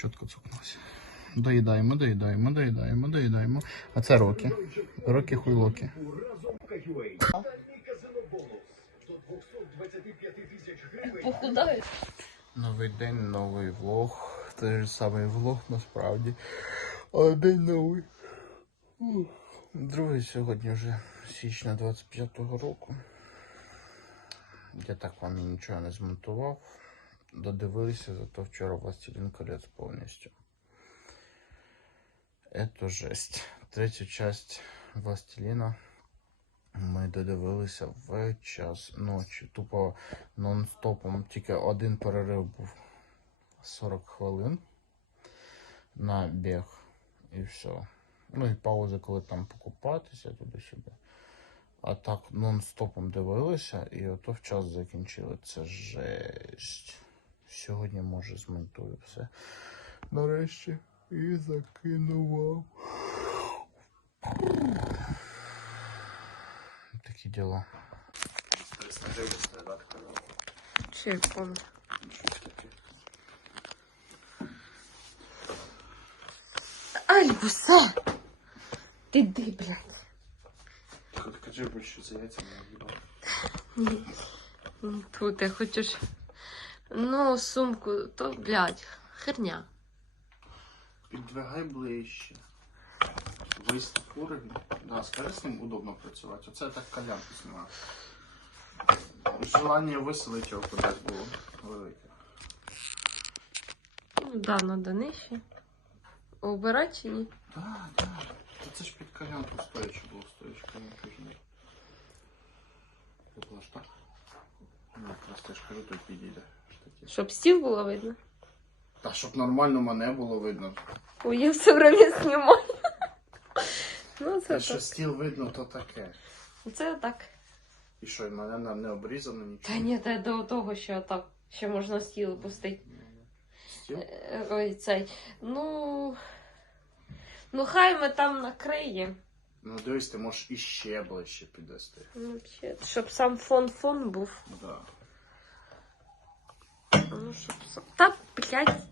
чітко цукнулося. Доїдаємо, доїдаємо, доїдаємо, доїдаємо. А це роки. Роки хуйлоки. Похудаю. Новий день, новий влог. Той же самий влог насправді. А день новий. Другий сьогодні вже січня 25-го року. Я так вам і нічого не змонтував. Додивилися, зато вчора Властелін колець повністю. Это жесть. Третю часть Властеліна ми додивилися в час ночі. Тупо нон-стопом. Тільки один перерив був 40 хвилин на біг і все. Ну і пауза, коли там покупатися туди-сюди. А так нон-стопом дивилися, і ото в час закінчили. Це жесть. Сьогодні, може, змонтую все. Нарешті. І закинув. Такі діла. Ай, все. Ти ди, блядь. Скажи більше за яйця не їбав. Ні. Ну, Тут ти хочеш. Ну, сумку, то, блядь, херня. Піддвигай ближче. Вистав уровень. Да, з корисним удобно працювати. Оце так калянку знімаю. Желання виселити його кудись було велике. Ну, да, надо нижче. Убирати чи ні? Так, так. Та це ж під калянку стоячи було, стоячи калянку ж не. Поклаш так? Ну, якраз я ж кажу, тут підійде. Щоб стіл було видно. Та щоб нормально мене було видно. Ой, я все время знімаю. Ну, це Те, що так. стіл видно, то таке. Це так. І що, і мене не- не обрізано нічого. Та ні, та до того, що так. Ще можна стіл пустити. Стіл? Е, Ой, цей. Ну. Ну, хай ми там накриємо. Ну дивись, ти можеш іще ближче підвести. Ну, щоб сам фон-фон був. Да. Ну, щоб... Та, блядь.